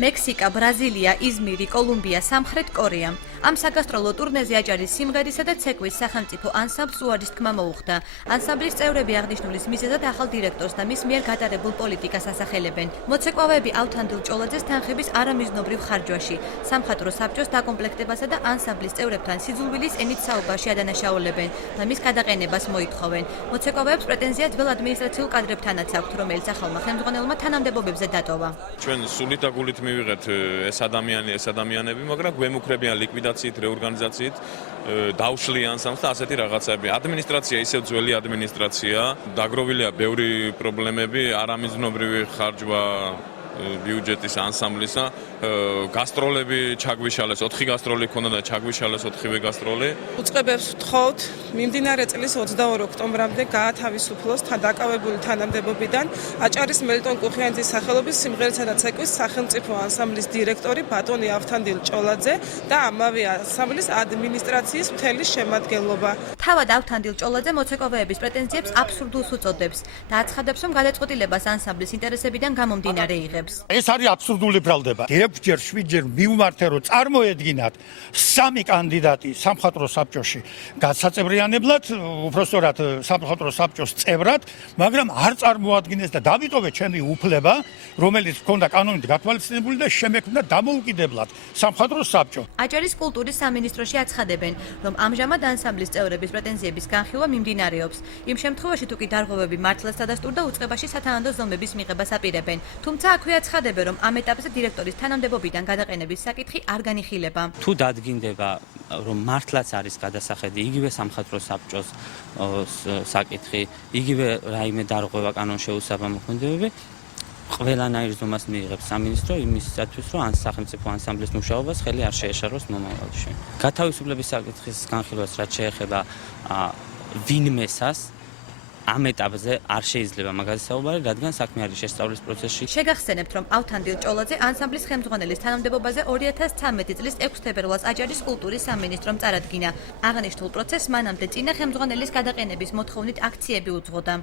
მექსიკა, ბრაზილია, იზმირი, კოლუმბია, სამხრეთ კორეა. ამ საგასტროლო ტურნეზე აჭარის სიმღერისა და ცეკვის სახელმწიფო ანსამბლს უარის თქმა მოუხდა. ანსამბლის წევრები აღნიშნულის მიზეზად ახალ დირექტორს და მის მიერ გატარებულ პოლიტიკას ასახელებენ. მოცეკვავეები ავთანდილ ჭოლაძეს თანხების არამიზნობრივ ხარჯვაში, სამხატვრო საბჭოს დაკომპლექტებასა და ანსამბლის წევრებთან სიძულვილის ენით საუბარში ადანაშაულებენ და მის გადაყენებას მოითხოვენ. მოცეკვავეებს პრეტენზია ძველ ადმინისტრაციულ კადრებთანაც აქვთ, რომელიც ახალმა ხელმძღვანელმა თანამდებობებზე დატოვა. ჩვენ სულით და გულით მივიღეთ ეს ადამიანები, მაგრამ გვემუქრებიან ლიკვიდაციით, რეორგანიზაციით, დაუშვლიათ ანსამბლს და ასეთი რაღაცები. ადმინისტრაცია ისევ ძველი ადმინისტრაცია, დაგროვილია ბევრი პრობლემები, არამიზნობრივი ხარჯვა ბიუჯეტის ანსამბლისა, გასტროლები ჩაგვიშალეს, 4 გასტროლი ქონდა და ჩაგვიშალეს 4-ვე გასტროლი. უწყებებს ვთხოვთ, მიმდინარე წლის 22 ოქტომბრამდე გაათავისუფლოს დაკავებული თანამდებობიდან აჭარის მელიტონ კუხიანძის სახელობის სიმღერისა და ცეკვის სახელმწიფო ანსამბლის დირექტორი ბატონი ავთანდილ ჭოლაძე და ამავე ანსამბლის ადმინისტრაციის მთელი შემადგენლობა. თავად ავთანდილ ჭოლაძე მოცეკვავეების პრეტენზიებს აბსურდულს უწოდებს და აცხადებს, რომ გადაწყვეტილებას ანსამბლის ინტერესებიდან გამომდინარე იღებს. ეს არის აბსურდული ბრალდება. 6-ჯერ 7-ჯერ მივმართე, რომ წარმოედგინათ 3 კანდიდატი სამხატვრო საბჭოში გასაწევრიანებლად, უბრალოდ სამხატვრო საბჭოს წევრად, მაგრამ არ წარმოადგენეს და დავიტოვე ჩემი უფლება, რომელიც ჰქონდა კანონით გათვალისწინებული და შემექმნა დამოუკიდებლად სამხატვრო საბჭო. აჭარის კულტურის სამინისტროში აცხადებენ, რომ ამჟამად ანსამბლის წევრების პრეტენზიების განხილვა მიმდინარეობს. იმ შემთხვევაში თუ კი დარღვევები მართლაც დადასტურდა, უწყებაში სათანადო ზომების მიღებას აპირებენ. თუმცა აქვე აცხადებენ, რომ ამ ეტაპზე დირექტორის თანამდებობიდან გადაყენების საკითხი არ განიხილება. თუ დადგინდება, რომ მართლაც არის გადასახედი იგივე სამხატვრო საბჭოს საკითხი, იგივე რაიმე დარღვევა კანონშეუსაბამო მოქმედებები, ყველანაირ ზომას მიიღებს სამინისტრო იმისათვის, რომ სახელმწიფო ანსამბლის მუშაობას ხელი არ შეეშალოს მომავალში. გათავისუფლების საკითხის განხილვას რაც შეეხება ვინმესას ამ ეტაპზე არ შეიძლება მაგაზე საუბარი, რადგან საქმე არის შესწავლის პროცესში. შეგახსენებთ, რომ ავთანდილ ჭოლაძე ანსამბლის ხელმძღვანელის თანამდებობაზე 2013 წლის 6 თებერვალს აჭარის კულტურის სამინისტრომ წარადგინა. აღნიშნულ პროცესს მანამდე წინა ხელმძღვანელის გადაყენების მოთხოვნით აქციები უძღვოდა.